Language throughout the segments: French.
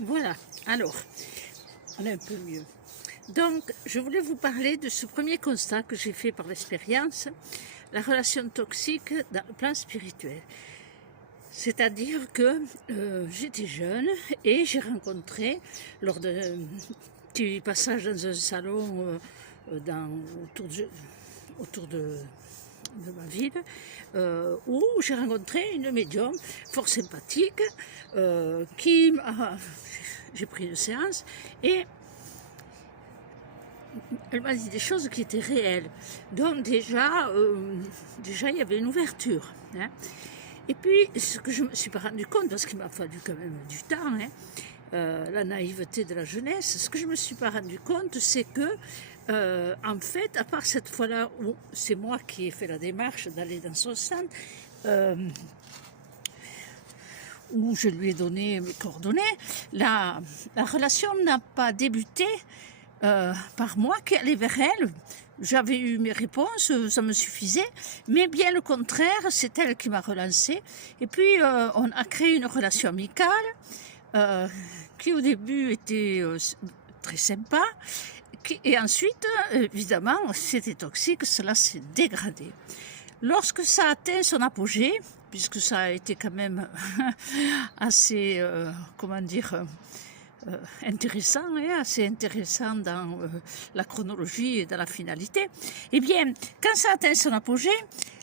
Voilà, alors, on est un peu mieux. Donc, je voulais vous parler de ce premier constat que j'ai fait par l'expérience, la relation toxique dans le plan spirituel. C'est-à-dire que j'étais jeune et j'ai rencontré, lors d'un petit passage dans un salon autour de ma ville, où j'ai rencontré une médium fort sympathique qui m'a... J'ai pris une séance et elle m'a dit des choses qui étaient réelles. Donc déjà, il y avait une ouverture. Hein. Et puis, ce que je ne me suis pas rendu compte, parce qu'il m'a fallu quand même du temps, hein, la naïveté de la jeunesse, ce que je ne me suis pas rendu compte, c'est que, en fait, à part cette fois-là où c'est moi qui ai fait la démarche d'aller dans son stand, où je lui ai donné mes coordonnées, la relation n'a pas débuté par moi qui allais vers elle. J'avais eu mes réponses, ça me suffisait, mais bien le contraire, c'est elle qui m'a relancée. Et puis, on a créé une relation amicale qui au début était très sympa, et ensuite, évidemment, c'était toxique, cela s'est dégradé. Lorsque ça a atteint son apogée, puisque ça a été quand même assez, intéressant, assez intéressant dans la chronologie et dans la finalité, eh bien, quand ça a atteint son apogée,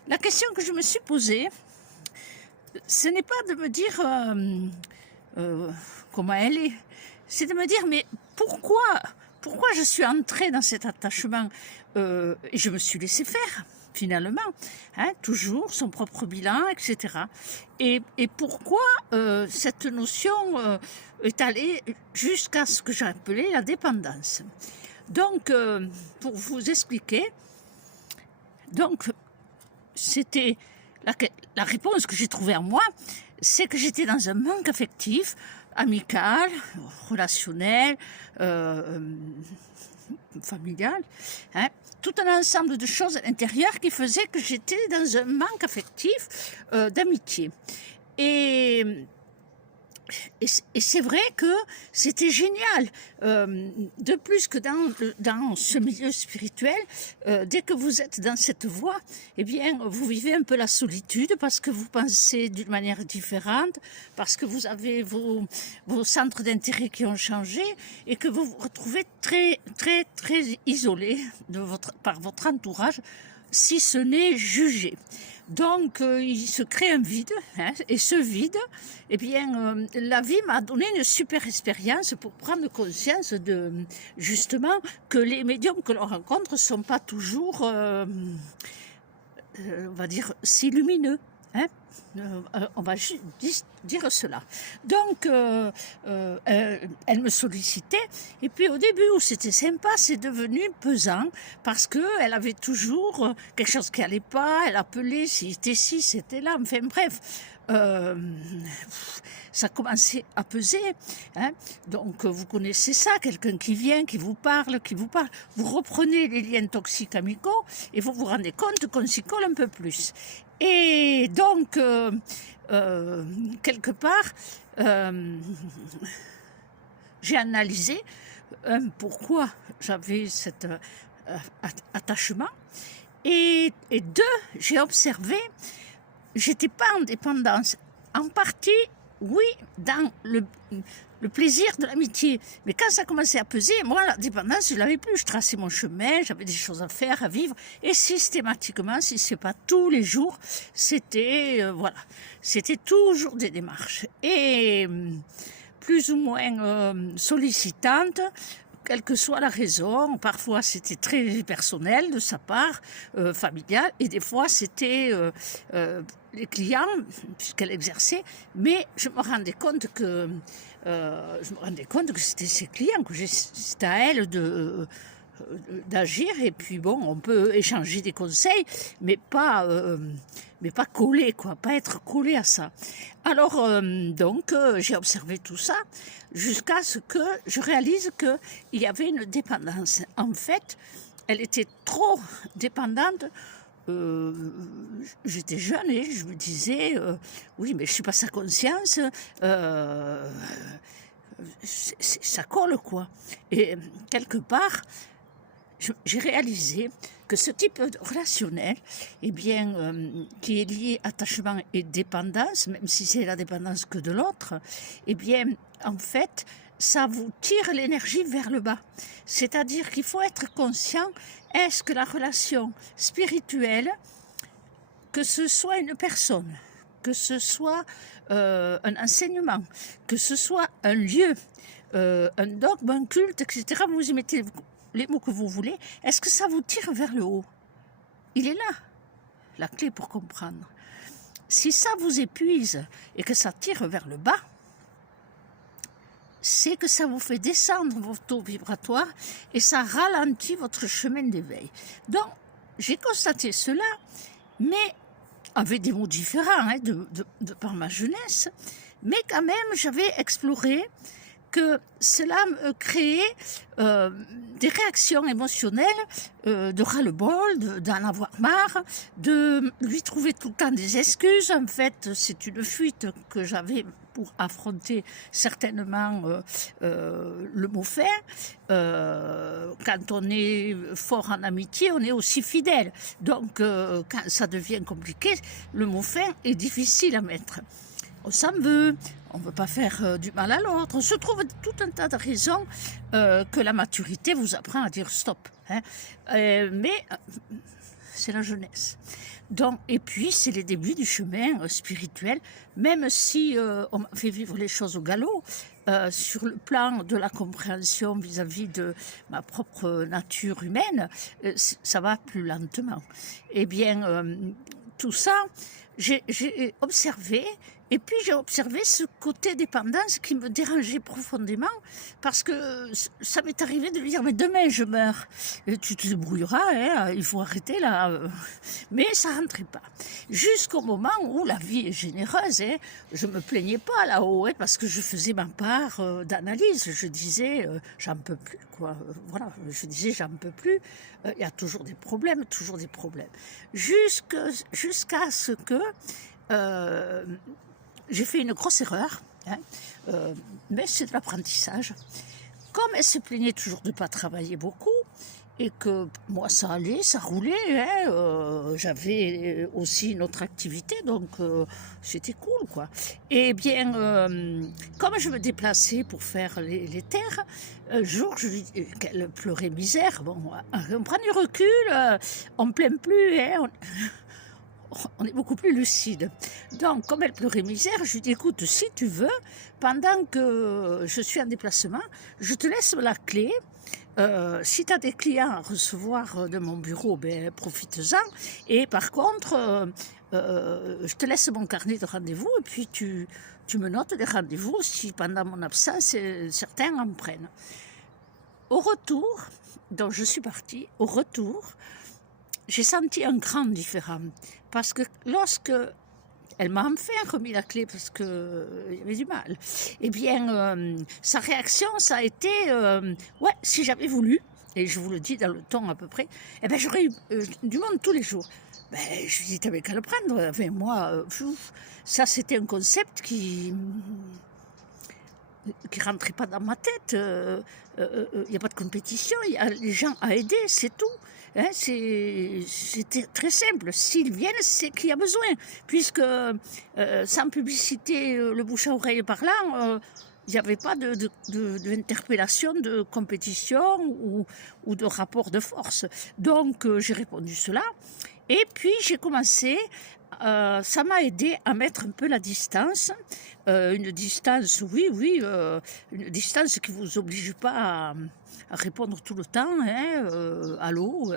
la question que je me suis posée, ce n'est pas de me dire comment elle est, c'est de me dire, mais pourquoi je suis entrée dans cet attachement et je me suis laissée faire finalement, hein, toujours son propre bilan, etc. Et pourquoi cette notion est allée jusqu'à ce que j'ai appelé la dépendance. Donc, pour vous expliquer, donc c'était la réponse que j'ai trouvée en moi, c'est que j'étais dans un manque affectif, amical, relationnel, familial, hein, tout un ensemble de choses à l'intérieur qui faisaient que j'étais dans un manque affectif d'amitié. Et c'est vrai que c'était génial. De plus que dans ce milieu spirituel, dès que vous êtes dans cette voie, eh bien, vous vivez un peu la solitude parce que vous pensez d'une manière différente, parce que vous avez vos centres d'intérêt qui ont changé et que vous vous retrouvez très, très, très isolé par votre entourage, si ce n'est jugé. Donc, il se crée un vide, hein, et ce vide, eh bien, la vie m'a donné une super expérience pour prendre conscience de, justement, que les médiums que l'on rencontre ne sont pas toujours, on va dire, si lumineux. Hein, on va dire cela. Donc, elle me sollicitait. Et puis, au début, où c'était sympa, c'est devenu pesant parce qu'elle avait toujours quelque chose qui n'allait pas. Elle appelait, c'était ci, c'était là. Enfin, bref. Ça commençait à peser. Hein. Donc, vous connaissez ça, quelqu'un qui vient, qui vous parle. Vous reprenez les liens toxiques amicaux et vous vous rendez compte qu'on s'y colle un peu plus. Et donc, quelque part, j'ai analysé pourquoi j'avais cet attachement. Et deux, j'ai observé, j'étais pas en dépendance. En partie, oui, dans le plaisir de l'amitié. Mais quand ça commençait à peser, moi, la dépendance, je l'avais plus. Je traçais mon chemin, j'avais des choses à faire, à vivre. Et systématiquement, si c'est pas tous les jours, c'était, voilà, c'était toujours des démarches. Et plus ou moins sollicitantes, quelle que soit la raison. Parfois, c'était très personnel de sa part, familial, et des fois, c'était les clients, puisqu'elle exerçait, mais je me rendais compte que c'était ses clients, que c'était à elle d'agir, et puis bon, on peut échanger des conseils, mais pas collé, quoi, pas être collé à ça. Alors, donc, j'ai observé tout ça jusqu'à ce que je réalise qu'il y avait une dépendance. En fait, elle était trop dépendante. J'étais jeune et je me disais, oui, mais je suis pas sa conscience, ça colle, quoi. Et quelque part, j'ai réalisé que ce type de relationnel, eh bien, qui est lié attachement et dépendance, même si c'est la dépendance que de l'autre, eh bien, en fait, ça vous tire l'énergie vers le bas. C'est-à-dire qu'il faut être conscient, est-ce que la relation spirituelle, que ce soit une personne, que ce soit un enseignement, que ce soit un lieu, un dogme, un culte, etc., vous y mettez les mots que vous voulez, est-ce que ça vous tire vers le haut? Il est là, la clé pour comprendre. Si ça vous épuise et que ça tire vers le bas, c'est que ça vous fait descendre votre taux vibratoire et ça ralentit votre chemin d'éveil. Donc, j'ai constaté cela, mais avec des mots différents de par ma jeunesse, mais quand même, j'avais exploré que cela me créait des réactions émotionnelles, de ras-le-bol, d'en avoir marre, de lui trouver tout le temps des excuses. En fait, c'est une fuite que j'avais pour affronter certainement le mot fin. Quand on est fort en amitié, on est aussi fidèle. Donc, quand ça devient compliqué, le mot fin est difficile à mettre. On s'en veut, on ne veut pas faire du mal à l'autre. On se trouve tout un tas de raisons que la maturité vous apprend à dire stop. Mais c'est la jeunesse. Donc, et puis, c'est les débuts du chemin spirituel, même si on m'a fait vivre les choses au galop, sur le plan de la compréhension vis-à-vis de ma propre nature humaine, ça va plus lentement. Eh bien, tout ça, j'ai observé. Et puis j'ai observé ce côté dépendance qui me dérangeait profondément parce que ça m'est arrivé de lui dire mais demain je meurs, et tu te débrouilleras, hein, il faut arrêter là. Mais ça rentrait pas. Jusqu'au moment où la vie est généreuse, hein, je me plaignais pas là-haut parce que je faisais ma part d'analyse. Je disais j'en peux plus quoi. Voilà, je disais j'en peux plus. Il y a toujours des problèmes, jusqu'à ce que j'ai fait une grosse erreur, mais c'est de l'apprentissage. Comme elle se plaignait toujours de ne pas travailler beaucoup, et que moi ça allait, ça roulait, j'avais aussi une autre activité, donc c'était cool quoi. Et bien, comme je me déplaçais pour faire les terres, un jour je lui dis qu'elle pleurait misère, bon, on prend du recul, on ne plaint plus, on est beaucoup plus lucide. Donc, comme elle pleurait misère, je lui dis, écoute, si tu veux, pendant que je suis en déplacement, je te laisse la clé. Si tu as des clients à recevoir de mon bureau, ben, profites-en. Et par contre, je te laisse mon carnet de rendez-vous et puis tu me notes les rendez-vous si pendant mon absence, certains en prennent. Au retour, donc je suis partie, au retour, j'ai senti un grand différent. Parce que lorsque elle m'a enfin remis la clé parce qu'il y avait du mal, eh bien, sa réaction, ça a été ouais, si j'avais voulu, et je vous le dis dans le ton à peu près, eh ben, j'aurais eu du monde tous les jours. Ben, je lui dis, t'avais qu'à le prendre. Enfin, moi, ça, c'était un concept qui rentrait pas dans ma tête. Il n'y a pas de compétition, il y a les gens à aider, c'est tout. Hein, c'était très simple. S'ils viennent, c'est qu'il y a besoin. Puisque sans publicité, le bouche à oreille parlant, il n'y avait pas d'interpellation de compétition ou de rapport de force. Donc, j'ai répondu cela. Et puis, j'ai commencé, ça m'a aidé à mettre un peu la distance. Une distance, oui, une distance qui ne vous oblige pas à répondre tout le temps, allô.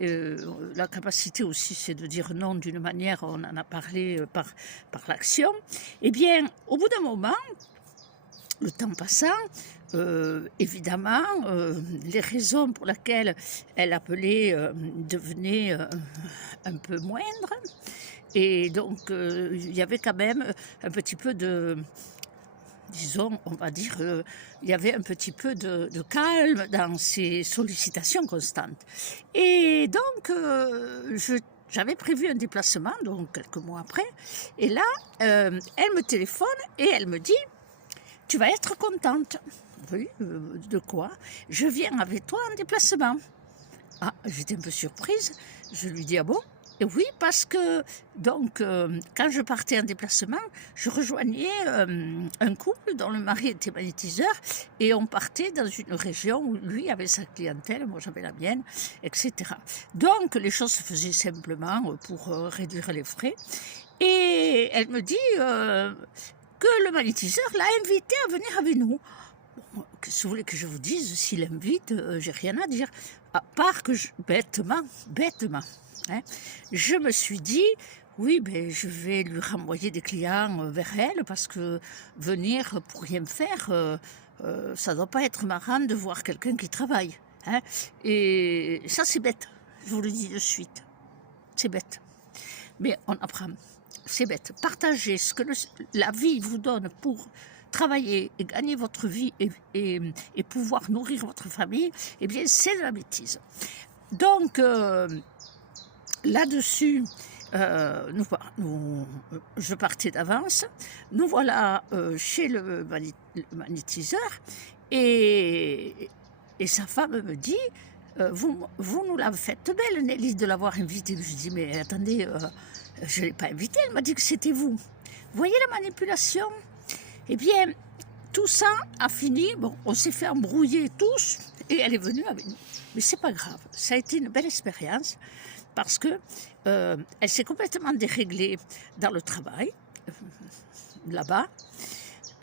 La capacité aussi, c'est de dire non d'une manière, on en a parlé par l'action. Eh bien, au bout d'un moment, le temps passant, évidemment, les raisons pour lesquelles elle appelait devenaient un peu moindres. Et donc, il y avait quand même un petit peu de, disons, on va dire, il y avait un petit peu de calme dans ces sollicitations constantes. Et donc, j'avais prévu un déplacement, donc quelques mois après, et là, elle me téléphone et elle me dit, tu vas être contente. Oui, de quoi? Je viens avec toi en déplacement. Ah, j'étais un peu surprise. Je lui dis, ah bon? Et oui, parce que, donc, quand je partais en déplacement, je rejoignais un couple dont le mari était magnétiseur et on partait dans une région où lui avait sa clientèle, moi j'avais la mienne, etc. Donc, les choses se faisaient simplement pour réduire les frais. Et elle me dit que le magnétiseur l'a invité à venir avec nous. Bon, qu'est-ce que vous voulez que je vous dise? S'il invite, j'ai rien à dire. À part que, bêtement, hein, je me suis dit, oui, ben, je vais lui renvoyer des clients vers elle parce que venir pour rien faire, ça ne doit pas être marrant de voir quelqu'un qui travaille. Hein. Et ça, c'est bête, je vous le dis de suite. C'est bête. Mais on apprend. C'est bête. Partagez ce que la vie vous donne pour travailler et gagner votre vie et pouvoir nourrir votre famille, eh bien, c'est de la bêtise. Donc, là-dessus, je partais d'avance. Nous voilà chez le magnétiseur et sa femme me dit vous nous la faites belle, Nelly, de l'avoir invitée. Je dis mais attendez, je ne l'ai pas invitée, elle m'a dit que c'était vous. Vous voyez la manipulation? Eh bien, tout ça a fini, bon, on s'est fait embrouiller tous et elle est venue avec nous. Mais c'est pas grave, ça a été une belle expérience parce que elle s'est complètement déréglée dans le travail, là-bas.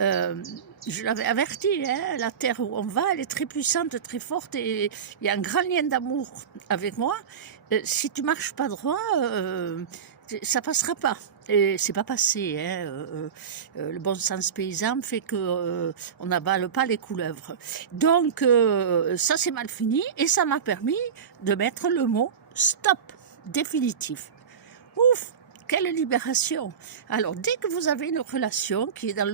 Je l'avais averti, hein, la terre où on va, elle est très puissante, très forte et il y a un grand lien d'amour avec moi. Si tu marches pas droit, ça passera pas. Et c'est pas passé. Hein, le bon sens paysan fait que on n'avale pas les couleuvres. Donc ça c'est mal fini et ça m'a permis de mettre le mot stop définitif. Ouf, quelle libération! Alors dès que vous avez une relation qui est dans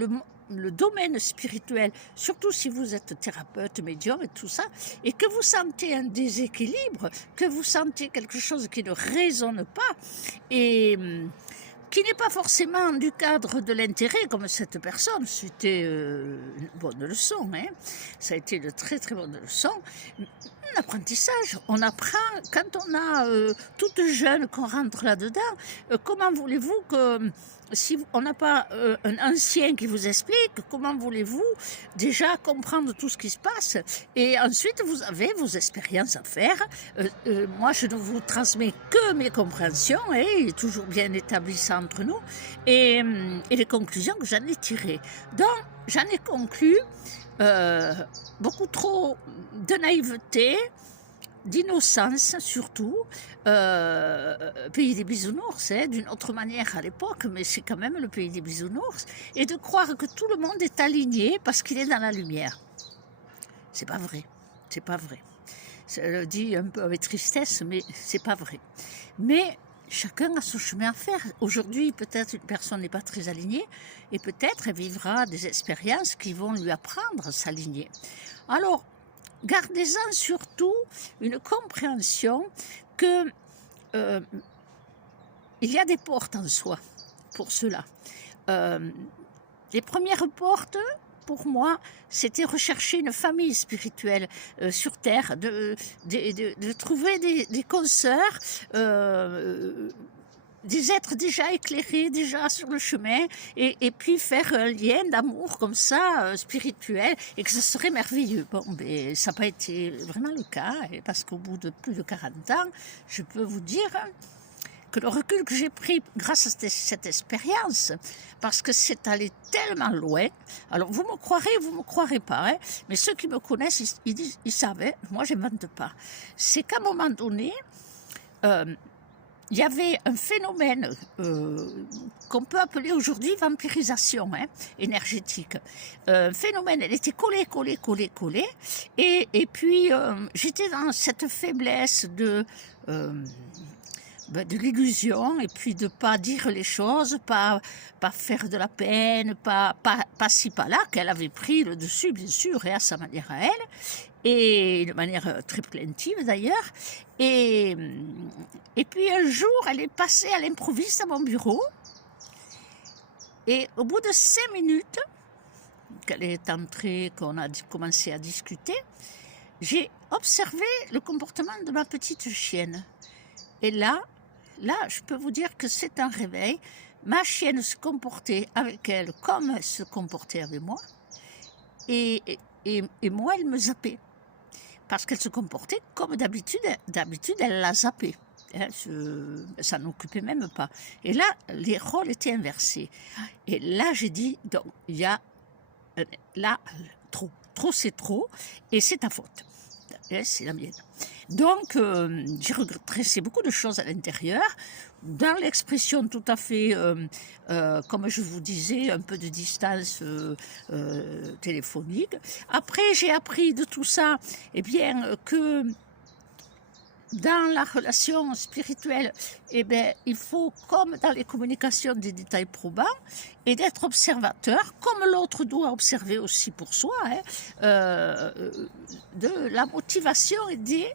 le domaine spirituel, surtout si vous êtes thérapeute, médium et tout ça, et que vous sentez un déséquilibre, que vous sentez quelque chose qui ne résonne pas et qui n'est pas forcément du cadre de l'intérêt comme cette personne, c'était une bonne leçon, hein. Ça a été de très très bonnes leçons. Un apprentissage, on apprend quand on a toute jeune qu'on rentre là-dedans, comment voulez-vous que si on n'a pas un ancien qui vous explique, comment voulez-vous déjà comprendre tout ce qui se passe et ensuite vous avez vos expériences à faire. Moi je ne vous transmets que mes compréhensions et toujours bien établies ça entre nous et les conclusions que j'en ai tirées. Donc j'en ai conclu beaucoup trop de naïveté, d'innocence surtout, pays des bisounours, hein, d'une autre manière à l'époque, mais c'est quand même le pays des bisounours, et de croire que tout le monde est aligné parce qu'il est dans la lumière. C'est pas vrai, c'est pas vrai. Je le dis un peu avec tristesse, mais c'est pas vrai. Mais chacun a son chemin à faire. Aujourd'hui, peut-être une personne n'est pas très alignée et peut-être elle vivra des expériences qui vont lui apprendre à s'aligner. Alors, gardez-en surtout une compréhension que il y a des portes en soi pour cela. Les premières portes, pour moi, c'était rechercher une famille spirituelle sur Terre, de trouver des consoeurs, des êtres déjà éclairés, déjà sur le chemin, et puis faire un lien d'amour comme ça, spirituel, et que ça serait merveilleux. Bon, mais ça n'a pas été vraiment le cas, parce qu'au bout de plus de 40 ans, je peux vous dire que le recul que j'ai pris grâce à cette expérience, parce que c'est allé tellement loin, alors vous me croirez pas, hein, mais ceux qui me connaissent, ils savent, hein, moi je n'invente pas. C'est qu'à un moment donné, il y avait un phénomène qu'on peut appeler aujourd'hui vampirisation énergétique. Un phénomène, elle était collée, et puis j'étais dans cette faiblesse de l'illusion et puis de pas dire les choses, pas faire de la peine, pas ci, pas là, qu'elle avait pris le dessus, bien sûr, et à sa manière à elle, et de manière très plaintive d'ailleurs. Et puis un jour, elle est passée à l'improviste à mon bureau, et au bout de 5 minutes, lorsqu'elle est entrée, qu'on a commencé à discuter, j'ai observé le comportement de ma petite chienne. Et là, je peux vous dire que c'est un réveil. Ma chienne se comportait avec elle comme elle se comportait avec moi. Et moi, elle me zappait. Parce qu'elle se comportait comme d'habitude. D'habitude, elle la zappait. Ça n'occupait même pas. Et là, les rôles étaient inversés. Et là, j'ai dit, donc, il y a là, trop. Trop, c'est trop. Et c'est ta faute. C'est la mienne. Donc, j'ai redressé beaucoup de choses à l'intérieur, dans l'expression tout à fait, comme je vous disais, un peu de distance téléphonique. Après, j'ai appris de tout ça, eh bien, que dans la relation spirituelle, eh bien, il faut, comme dans les communications, des détails probants et d'être observateur, comme l'autre doit observer aussi pour soi, de la motivation et des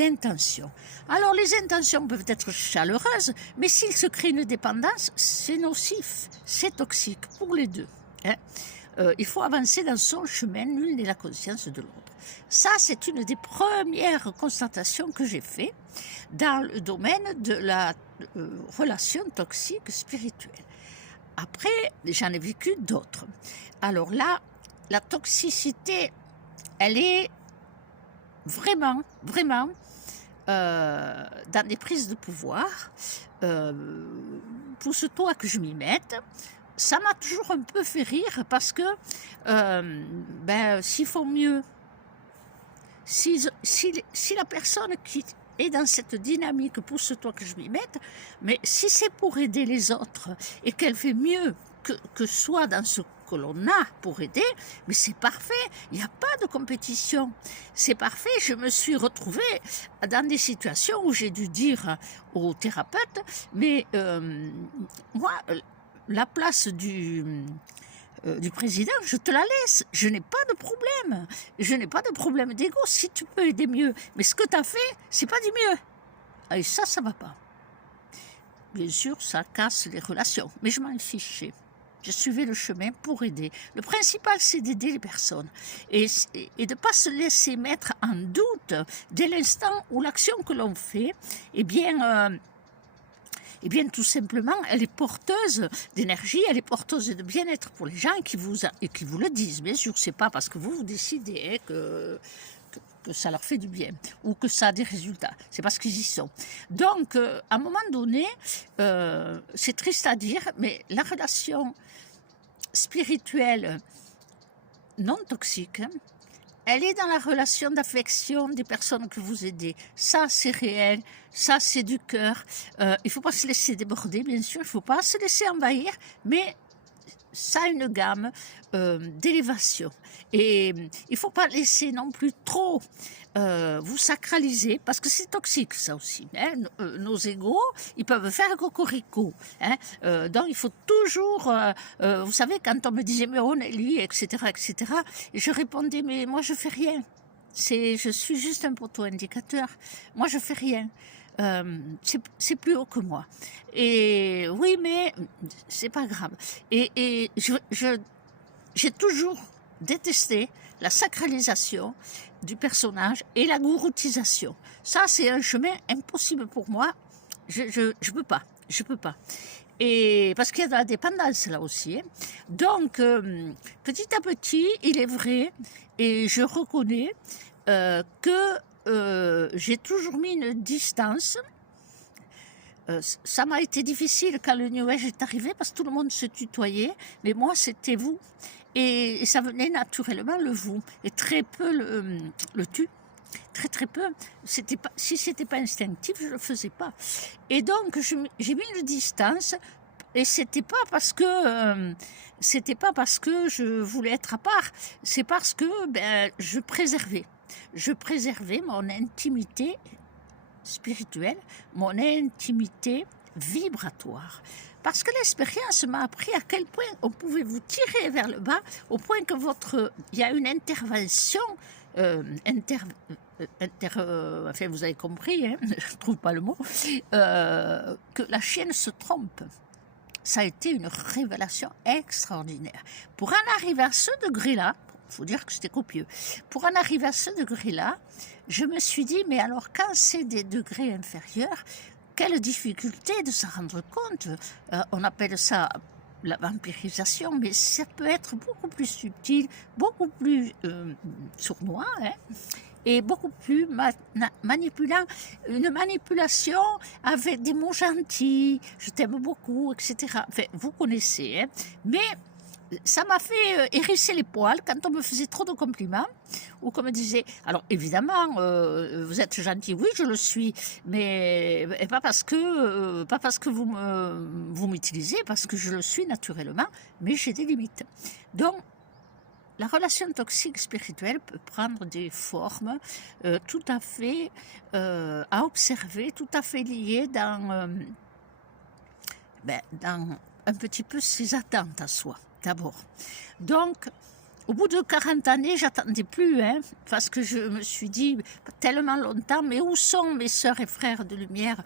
intentions. Alors, les intentions peuvent être chaleureuses, mais s'il se crée une dépendance, c'est nocif, c'est toxique pour les deux. Il faut avancer dans son chemin, nul n'est la conscience de l'autre. Ça, c'est une des premières constatations que j'ai faites dans le domaine de la relation toxique spirituelle. Après, j'en ai vécu d'autres. Alors là, la toxicité, elle est vraiment, vraiment dans des prises de pouvoir. Pousse-toi que je m'y mette. Ça m'a toujours un peu fait rire parce que s'ils font mieux, si la personne qui est dans cette dynamique, pousse-toi que je m'y mette, mais si c'est pour aider les autres et qu'elle fait mieux que soit dans ce que l'on a pour aider, mais c'est parfait, il n'y a pas de compétition, c'est parfait. Je me suis retrouvée dans des situations où j'ai dû dire au thérapeute, mais moi, la place du président, je te la laisse, je n'ai pas de problème, je n'ai pas de problème d'ego si tu peux aider mieux, mais ce que tu as fait, c'est pas du mieux. Et ça va pas. Bien sûr, ça casse les relations, mais je m'en fichais. Je suivais le chemin pour aider. Le principal, c'est d'aider les personnes et de ne pas se laisser mettre en doute dès l'instant où l'action que l'on fait, eh bien, tout simplement, elle est porteuse d'énergie, elle est porteuse de bien-être pour les gens qui vous le disent. Bien sûr, c'est pas parce que vous décidez que ça leur fait du bien ou que ça a des résultats. C'est parce qu'ils y sont. Donc, à un moment donné, c'est triste à dire, mais la relation spirituelle non toxique, elle est dans la relation d'affection des personnes que vous aidez. Ça, c'est réel, ça, c'est du cœur. Il ne faut pas se laisser déborder, bien sûr, il ne faut pas se laisser envahir, mais ça a une gamme d'élévation. Et il ne faut pas laisser non plus trop vous sacraliser, parce que c'est toxique, ça aussi. Nos égos, ils peuvent faire cocorico. Donc, il faut toujours... vous savez, quand on me disait, mais on est lui, etc., et je répondais, mais moi, je ne fais rien. Je suis juste un poteau indicateur. Moi, je ne fais rien. C'est plus haut que moi. Et oui, mais c'est pas grave. Et j'ai toujours détesté la sacralisation du personnage et la gouroutisation. Ça, c'est un chemin impossible pour moi. Je peux pas. Et parce qu'il y a de la dépendance là aussi. Donc, petit à petit, il est vrai, et je reconnais que j'ai toujours mis une distance. Ça m'a été difficile quand le New Age est arrivé parce que tout le monde se tutoyait, mais moi c'était vous. Et ça venait naturellement le vous, et très peu le tu. Très peu. Si c'était pas instinctif, je le faisais pas. Et donc j'ai mis une distance, et c'était pas parce que je voulais être à part, c'est parce que je préservais mon intimité spirituelle, mon intimité vibratoire. Parce que l'expérience m'a appris à quel point on pouvait vous tirer vers le bas, au point que il y a une intervention, enfin vous avez compris, je ne trouve pas le mot, que la chienne se trompe. ça a été une révélation extraordinaire. Pour en arriver à ce degré-là, il faut dire que c'était copieux, pour en arriver à ce degré-là, je me suis dit, mais alors quand c'est des degrés inférieurs, quelle difficulté de s'en rendre compte. On appelle ça la vampirisation, mais ça peut être beaucoup plus subtil, beaucoup plus sournois, hein, et beaucoup plus manipulant. Une manipulation avec des mots gentils, je t'aime beaucoup, etc. Enfin, vous connaissez, hein, mais ça m'a fait hérisser les poils quand on me faisait trop de compliments ou qu'on me disait, alors évidemment, vous êtes gentil, oui, je le suis, mais pas parce que vous m'utilisez, parce que je le suis naturellement, mais j'ai des limites. Donc, la relation toxique spirituelle peut prendre des formes tout à fait à observer, tout à fait liées dans un petit peu ses attentes à soi, d'abord. Donc, au bout de 40 années, j'attendais plus, hein, parce que je me suis dit tellement longtemps, mais où sont mes sœurs et frères de lumière?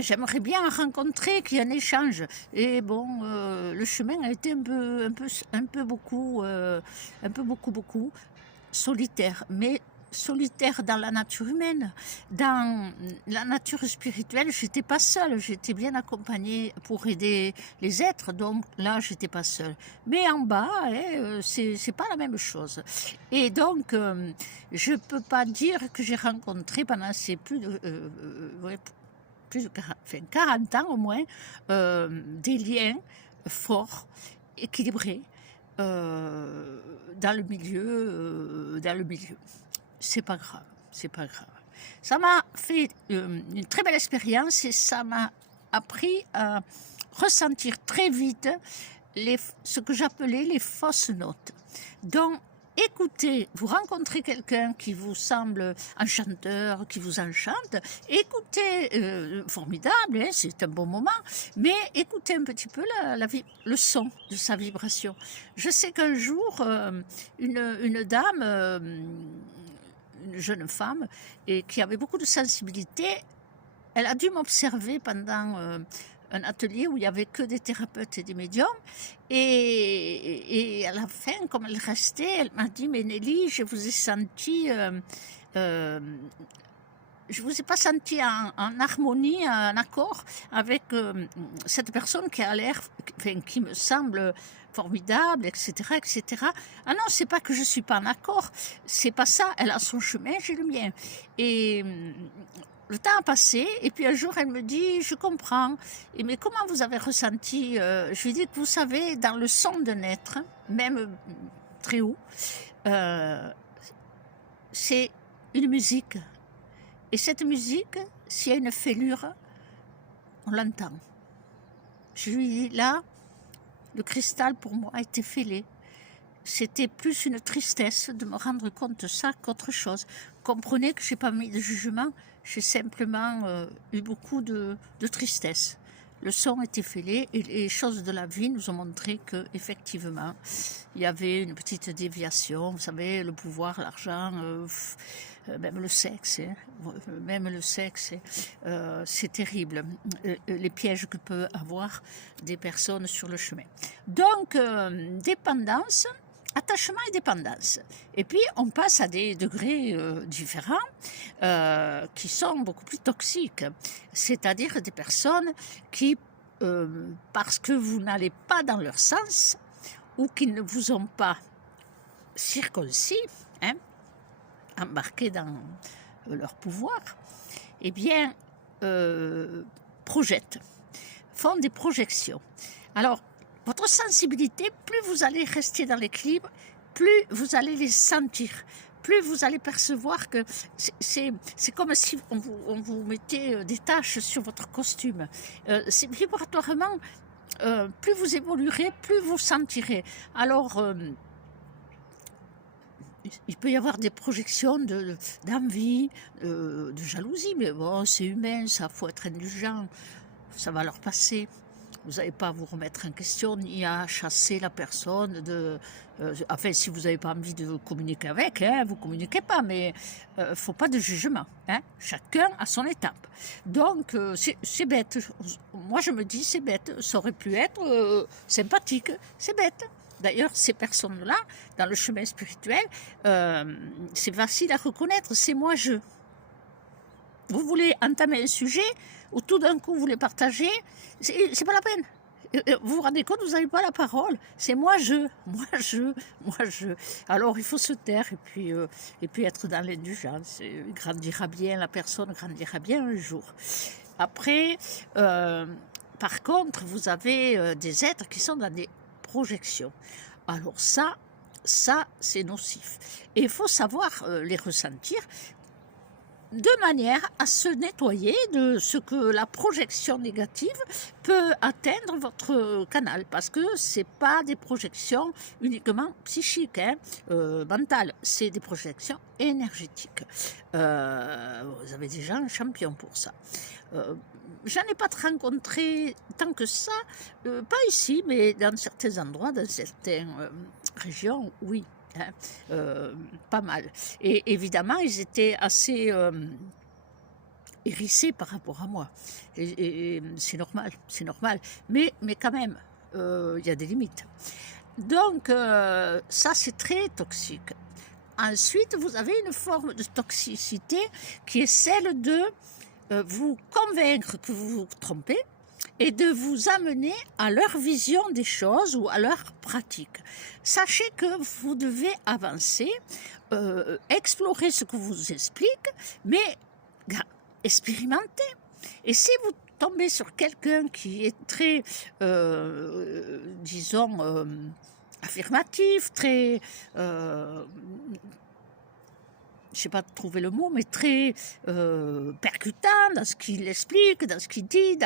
J'aimerais bien rencontrer, qu'il y ait un échange. Et bon, le chemin a été un peu beaucoup solitaire, mais solitaire dans la nature humaine. Dans la nature spirituelle, j'étais pas seule, j'étais bien accompagnée pour aider les êtres, donc là, j'étais pas seule. Mais en bas, c'est pas la même chose. Et donc, je peux pas dire que j'ai rencontré pendant ces plus de 40 ans au moins, des liens forts, équilibrés, dans le milieu. C'est pas grave, c'est pas grave. Ça m'a fait une très belle expérience et ça m'a appris à ressentir très vite ce que j'appelais les fausses notes. Donc, écoutez, vous rencontrez quelqu'un qui vous semble enchanteur, qui vous enchante, écoutez, formidable, hein, c'est un bon moment, mais écoutez un petit peu le son de sa vibration. Je sais qu'un jour, une dame, une jeune femme, et qui avait beaucoup de sensibilité, elle a dû m'observer pendant un atelier où il n'y avait que des thérapeutes et des médiums. Et à la fin, comme elle restait, elle m'a dit, mais Nelly, je vous ai senti... je vous ai pas senti en harmonie, en accord avec cette personne qui a l'air, enfin, qui me semble formidable, etc., etc. Ah non, c'est pas que je suis pas en accord, c'est pas ça. Elle a son chemin, j'ai le mien. Et le temps a passé, et puis un jour, elle me dit, je comprends, et mais comment vous avez ressenti Je lui dis que vous savez, dans le son d'un être, même très haut, c'est une musique. Et cette musique, s'il y a une fêlure, on l'entend. Je lui dis, là, le cristal pour moi a été fêlé. C'était plus une tristesse de me rendre compte de ça qu'autre chose. Comprenez que je n'ai pas mis de jugement, j'ai simplement eu beaucoup de tristesse. Le son était fêlé et les choses de la vie nous ont montré qu'effectivement, il y avait une petite déviation. Vous savez, le pouvoir, l'argent, même le sexe, c'est terrible, les pièges que peut avoir des personnes sur le chemin. Donc, dépendance, attachement et dépendance. Et puis, on passe à des degrés différents qui sont beaucoup plus toxiques. C'est-à-dire des personnes qui, parce que vous n'allez pas dans leur sens ou qu'ils ne vous ont pas circoncis, hein, embarqués dans leur pouvoir, eh bien, projettent, font des projections. Alors, votre sensibilité, plus vous allez rester dans l'équilibre, plus vous allez les sentir, plus vous allez percevoir que c'est comme si on vous mettait des taches sur votre costume. C'est vibratoirement, plus vous évoluerez, plus vous sentirez. Alors, il peut y avoir des projections d'envie, de jalousie, mais bon, c'est humain, ça, faut être indulgent, ça va leur passer. vous n'avez pas à vous remettre en question ni à chasser la personne. Enfin, si vous n'avez pas envie de communiquer avec, hein, vous ne communiquez pas, mais il ne faut pas de jugement. Hein. Chacun a son étape. Donc, c'est bête. Moi, je me dis, c'est bête. Ça aurait pu être sympathique. C'est bête. D'ailleurs, ces personnes-là, dans le chemin spirituel, c'est facile à reconnaître. C'est moi-je. Vous voulez entamer un sujet ou tout d'un coup vous voulez partager, c'est pas la peine. Vous vous rendez compte, vous n'avez pas la parole. C'est moi-je. Alors il faut se taire et puis être dans l'indulgence. Grandira bien, la personne grandira bien un jour. Après, par contre, vous avez des êtres qui sont dans des projections. Alors ça c'est nocif. Et il faut savoir les ressentir de manière à se nettoyer de ce que la projection négative peut atteindre votre canal, parce que ce n'est pas des projections uniquement psychiques, hein, mentales, c'est des projections énergétiques. Vous avez déjà un champion pour ça. J'en ai pas rencontré tant que ça, pas ici, mais dans certains endroits, dans certaines régions, oui. Hein, pas mal. Et évidemment, ils étaient assez hérissés par rapport à moi. Et c'est normal. Mais quand même, il y a des limites. Donc, ça, c'est très toxique. Ensuite, vous avez une forme de toxicité qui est celle de vous convaincre que vous vous trompez et de vous amener à leur vision des choses ou à leur pratique. Sachez que vous devez avancer, explorer ce que vous explique, mais expérimenter. Et si vous tombez sur quelqu'un qui est très, disons, affirmatif, très... je ne sais pas trouver le mot, mais très percutant dans ce qu'il explique, dans ce qu'il dit.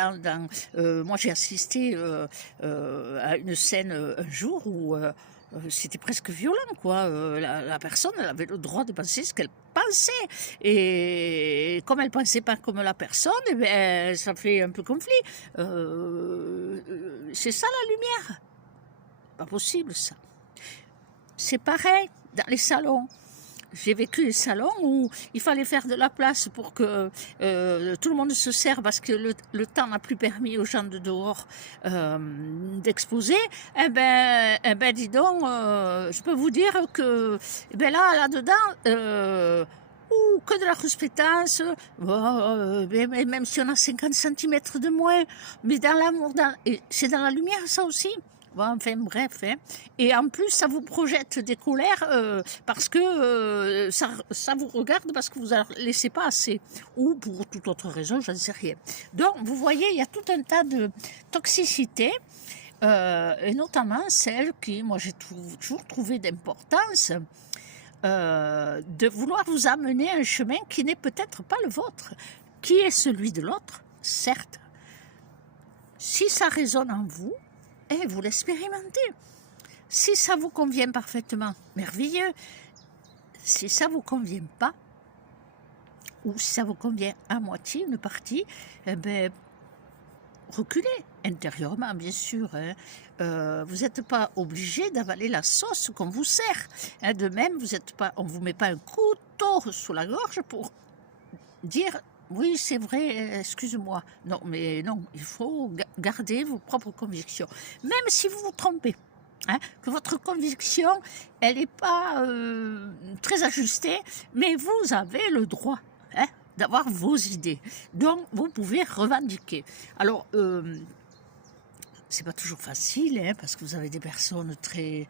Moi, j'ai assisté à une scène un jour où c'était presque violent, quoi. La personne, elle avait le droit de penser ce qu'elle pensait. Et comme elle ne pensait pas comme la personne, eh bien, ça fait un peu conflit. C'est ça la lumière. Pas possible, ça. C'est pareil dans les salons. J'ai vécu des salons où il fallait faire de la place pour que tout le monde se serve parce que le temps n'a plus permis aux gens de dehors d'exposer. Eh ben, dis donc, je peux vous dire que là-dedans, ou que de la respectance, même si on a 50 cm de moins, mais dans l'amour, c'est dans la lumière ça aussi. Enfin bref, hein. Et en plus ça vous projette des colères parce que ça vous regarde parce que vous ne laissez pas assez, ou pour toute autre raison, j'en sais rien. Donc vous voyez, il y a tout un tas de toxicité, et notamment celle qui, moi j'ai toujours trouvé d'importance, de vouloir vous amener à un chemin qui n'est peut-être pas le vôtre, qui est celui de l'autre, certes. Si ça résonne en vous, et vous l'expérimentez. Si ça vous convient parfaitement, merveilleux. Si ça ne vous convient pas, ou si ça vous convient à moitié, une partie, eh ben, reculez intérieurement, bien sûr. Hein. Vous n'êtes pas obligé d'avaler la sauce qu'on vous sert. Hein. De même, on ne vous met pas un couteau sous la gorge pour dire... Oui, c'est vrai, excuse-moi. Non, mais non, il faut garder vos propres convictions. Même si vous vous trompez, hein, que votre conviction, elle n'est pas très ajustée, mais vous avez le droit, hein, d'avoir vos idées. Donc, vous pouvez revendiquer. Alors, c'est pas toujours facile, hein, parce que vous avez des personnes très,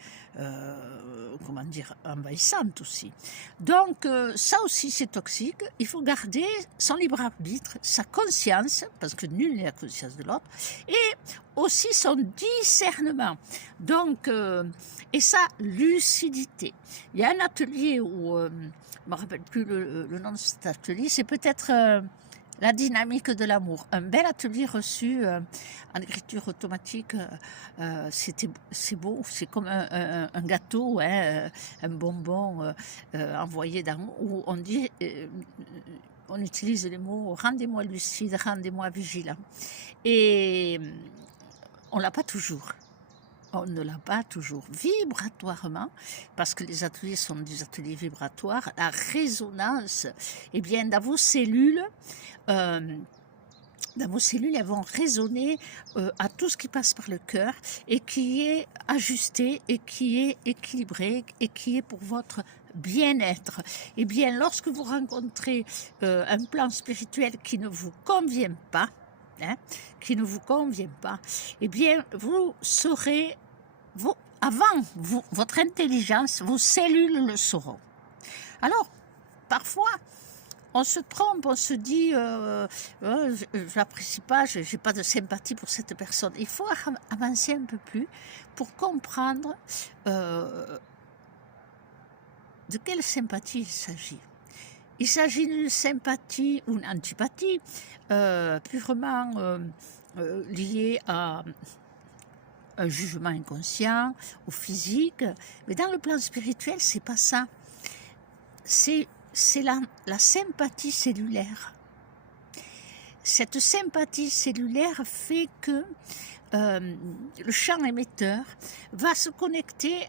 comment dire, envahissantes aussi. Donc, ça aussi, c'est toxique. Il faut garder son libre arbitre, sa conscience, parce que nul n'est la conscience de l'autre, et aussi son discernement. Donc, et sa lucidité. Il y a un atelier où, je ne me rappelle plus le nom de cet atelier, c'est peut-être... la dynamique de l'amour. Un bel atelier reçu en écriture automatique. C'est beau, c'est comme un gâteau, hein, un bonbon envoyé d'amour, où on dit, on utilise les mots « rendez-moi lucide, rendez-moi vigilant ». Et on ne l'a pas toujours. On ne l'a pas toujours. Vibratoirement, parce que les ateliers sont des ateliers vibratoires, la résonance, eh bien, dans vos cellules, elles vont résonner à tout ce qui passe par le cœur et qui est ajusté et qui est équilibré et qui est pour votre bien-être. Eh bien, lorsque vous rencontrez un plan spirituel qui ne vous convient pas, eh bien, vous saurez, votre intelligence, vos cellules le sauront. Alors, parfois, on se trompe, on se dit je n'apprécie pas, je n'ai pas de sympathie pour cette personne. Il faut avancer un peu plus pour comprendre de quelle sympathie il s'agit. Il s'agit d'une sympathie ou une antipathie purement liée à un jugement inconscient, au physique. Mais dans le plan spirituel, c'est pas ça. C'est la sympathie cellulaire. Cette sympathie cellulaire fait que le champ émetteur va se connecter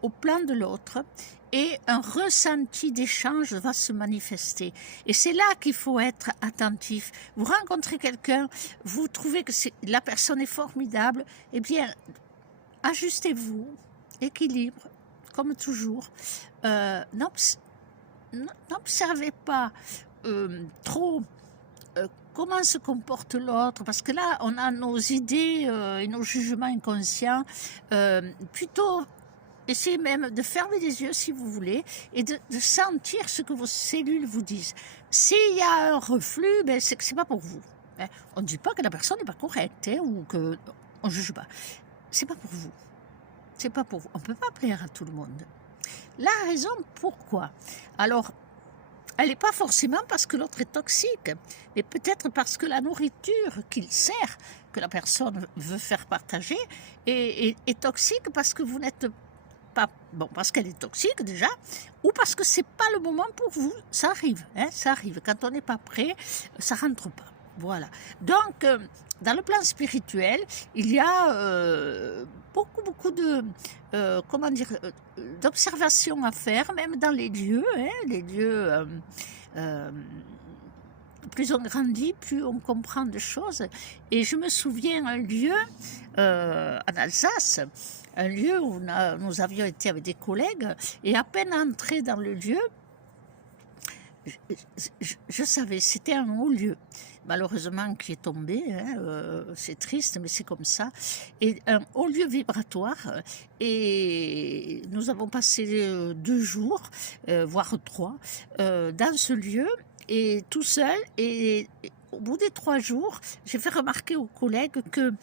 au plan de l'autre et un ressenti d'échange va se manifester. Et c'est là qu'il faut être attentif. Vous rencontrez quelqu'un, vous trouvez que la personne est formidable, eh bien, ajustez-vous, équilibre, comme toujours. N'observez pas trop comment se comporte l'autre, parce que là, on a nos idées et nos jugements inconscients. Plutôt, essayez même de fermer les yeux si vous voulez et de sentir ce que vos cellules vous disent. S'il y a un reflux, ben, c'est que ce n'est pas pour vous. Hein. On ne dit pas que la personne n'est pas correcte ou qu'on ne juge pas. Ce n'est pas pour vous. C'est pas pour vous. On ne peut pas plaire à tout le monde. La raison pourquoi? Alors, elle n'est pas forcément parce que l'autre est toxique, mais peut-être parce que la nourriture qu'il sert, que la personne veut faire partager, est toxique parce que vous n'êtes pas... Bon, parce qu'elle est toxique déjà, ou parce que ce n'est pas le moment pour vous. Ça arrive, hein, ça arrive. Quand on n'est pas prêt, ça ne rentre pas. Voilà. Donc, dans le plan spirituel, il y a beaucoup de d'observations à faire, même dans les lieux. Hein, les lieux, plus on grandit, plus on comprend de choses. Et je me souviens un lieu en Alsace, un lieu où nous avions été avec des collègues, et à peine entré dans le lieu, je savais, c'était un haut lieu, malheureusement qui est tombé, hein, c'est triste, mais c'est comme ça, et un haut lieu vibratoire, et nous avons passé 2 jours, voire 3, dans ce lieu, et tout seul, et au bout des 3 jours, j'ai fait remarquer aux collègues que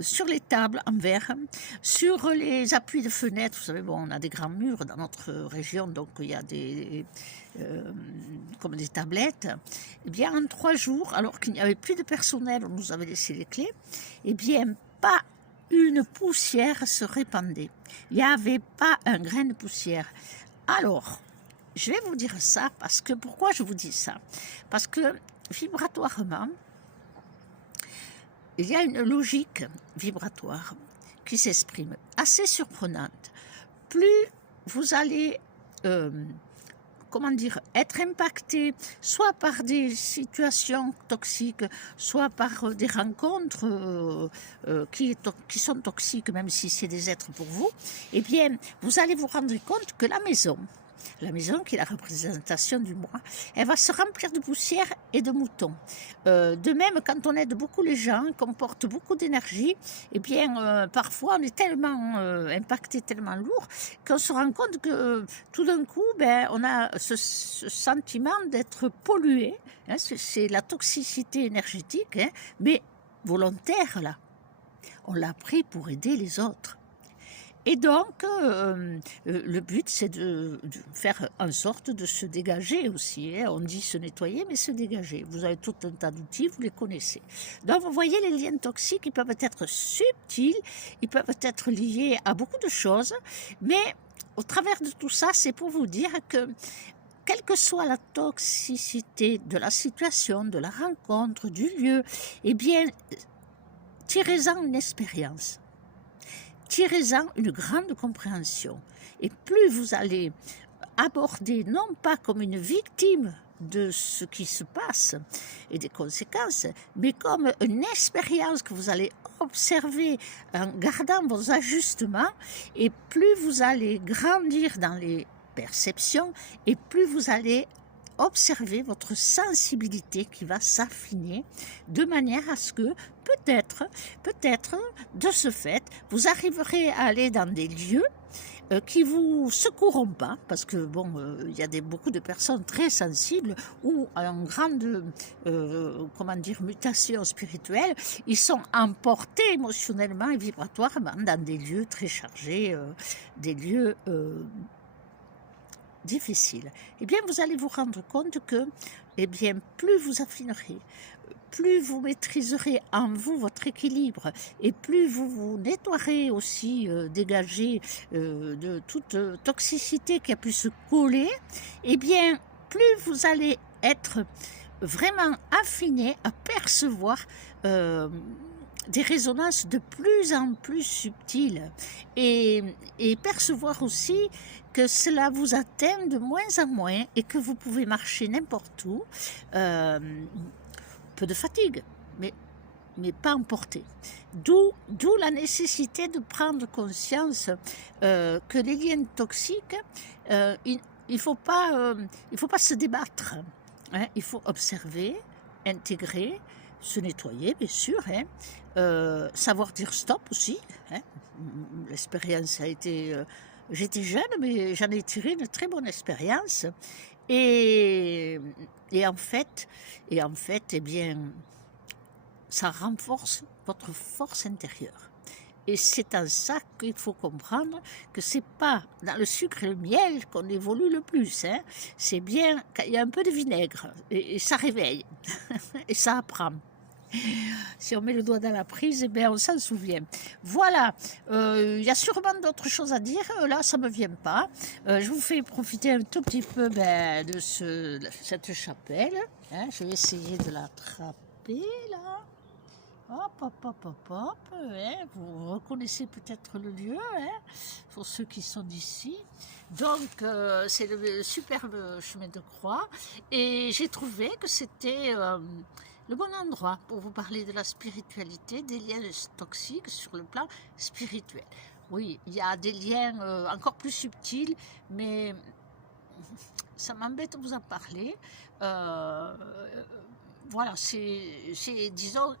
sur les tables en verre, sur les appuis de fenêtres, vous savez, bon, on a des grands murs dans notre région, donc il y a comme des tablettes, eh bien en 3 jours, alors qu'il n'y avait plus de personnel, on nous avait laissé les clés, eh bien pas une poussière se répandait. Il n'y avait pas un grain de poussière. Alors, je vais vous dire ça parce que, pourquoi je vous dis ça? Parce que vibratoirement, il y a une logique vibratoire qui s'exprime, assez surprenante. Plus vous allez être impacté soit par des situations toxiques, soit par des rencontres qui sont toxiques, même si c'est des êtres pour vous, eh bien, vous allez vous rendre compte que la maison qui est la représentation du moi, elle va se remplir de poussière et de moutons. De même, quand on aide beaucoup les gens, qu'on porte beaucoup d'énergie, eh bien, parfois on est tellement impacté, tellement lourd, qu'on se rend compte que tout d'un coup, ben, on a ce sentiment d'être pollué. Hein, c'est la toxicité énergétique, hein, mais volontaire, là. On l'a pris pour aider les autres. Et donc, le but, c'est de faire en sorte de se dégager aussi. Hein. On dit se nettoyer, mais se dégager. Vous avez tout un tas d'outils, vous les connaissez. Donc, vous voyez, les liens toxiques, ils peuvent être subtils, ils peuvent être liés à beaucoup de choses, mais au travers de tout ça, c'est pour vous dire que, quelle que soit la toxicité de la situation, de la rencontre, du lieu, eh bien, tirez-en une expérience, tirez-en une grande compréhension. Et plus vous allez aborder, non pas comme une victime de ce qui se passe et des conséquences, mais comme une expérience que vous allez observer en gardant vos ajustements, et plus vous allez grandir dans les perceptions, et plus vous allez observer votre sensibilité qui va s'affiner de manière à ce que peut-être, de ce fait, vous arriverez à aller dans des lieux qui vous secourront pas, parce que bon, il y a beaucoup de personnes très sensibles ou en grande, mutation spirituelle, ils sont emportés émotionnellement et vibratoirement dans des lieux très chargés, des lieux difficiles. Eh bien, vous allez vous rendre compte que, eh bien, plus vous affinerez, plus vous maîtriserez en vous votre équilibre et plus vous vous nettoierez aussi, dégagez de toute toxicité qui a pu se coller, eh bien, plus vous allez être vraiment affiné à percevoir des résonances de plus en plus subtiles et percevoir aussi que cela vous atteint de moins en moins et que vous pouvez marcher n'importe où. Peu de fatigue, mais pas emporté. D'où la nécessité de prendre conscience que les liens toxiques, il ne faut pas se débattre. Hein, il faut observer, intégrer, se nettoyer, bien sûr. Hein, savoir dire stop aussi. Hein. L'expérience a été... j'étais jeune, mais j'en ai tiré une très bonne expérience. Et en fait, eh bien, ça renforce votre force intérieure. Et c'est en ça qu'il faut comprendre que c'est pas dans le sucre et le miel qu'on évolue le plus. Hein. C'est bien quand il y a un peu de vinaigre et ça réveille et ça apprend. Si on met le doigt dans la prise, eh bien, on s'en souvient. Voilà, y a sûrement d'autres choses à dire. Là, ça ne me vient pas. Je vous fais profiter un tout petit peu de cette chapelle. Hein. Je vais essayer de l'attraper, là. Hop, hop, hop, hop, hop. Hein. Vous reconnaissez peut-être le lieu, hein, pour ceux qui sont d'ici. Donc, c'est le superbe chemin de croix. Et j'ai trouvé que c'était... le bon endroit pour vous parler de la spiritualité, des liens toxiques sur le plan spirituel. Oui, il y a des liens encore plus subtils, mais ça m'embête de vous en parler. Voilà, c'est, disons,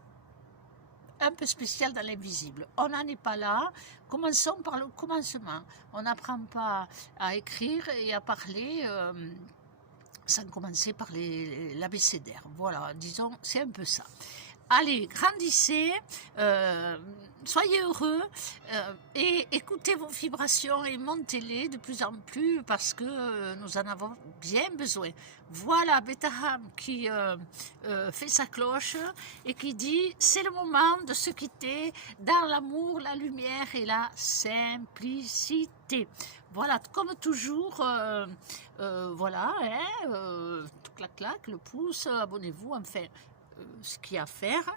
un peu spécial dans l'invisible. On n'en est pas là. Commençons par le commencement. On n'apprend pas à écrire et à parler... sans commencer par l'abécédaire. Voilà, disons, c'est un peu ça. Allez, grandissez, soyez heureux et écoutez vos vibrations et montez-les de plus en plus parce que nous en avons bien besoin. Voilà Betaham qui fait sa cloche et qui dit « C'est le moment de se quitter dans l'amour, la lumière et la simplicité ». Voilà, comme toujours, voilà, hein, clac, clac, le pouce, abonnez-vous, enfin, ce qu'il y a à faire.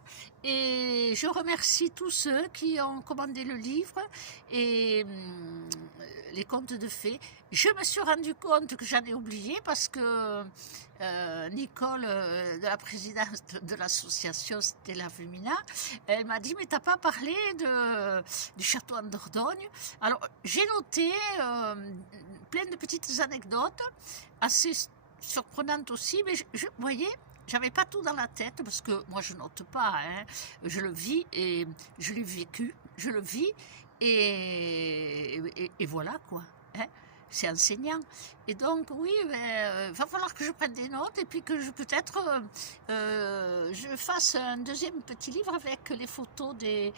Et je remercie tous ceux qui ont commandé le livre et les contes de fées. Je me suis rendu compte que j'en ai oublié parce que Nicole, de la présidente de l'association Stella Femina, elle m'a dit « Mais t'as pas parlé du château en Dordogne ?» Alors, j'ai noté plein de petites anecdotes, assez surprenantes aussi, mais vous voyez, j'avais pas tout dans la tête parce que moi je note pas, hein. Je le vis et je l'ai vécu, je le vis et voilà quoi. Hein. C'est enseignant. Et donc oui, va falloir que je prenne des notes et puis que peut-être je fasse un deuxième petit livre avec les photos des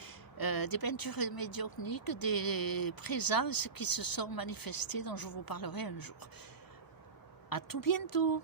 peintures médiumniques, des présences qui se sont manifestées dont je vous parlerai un jour. À tout bientôt.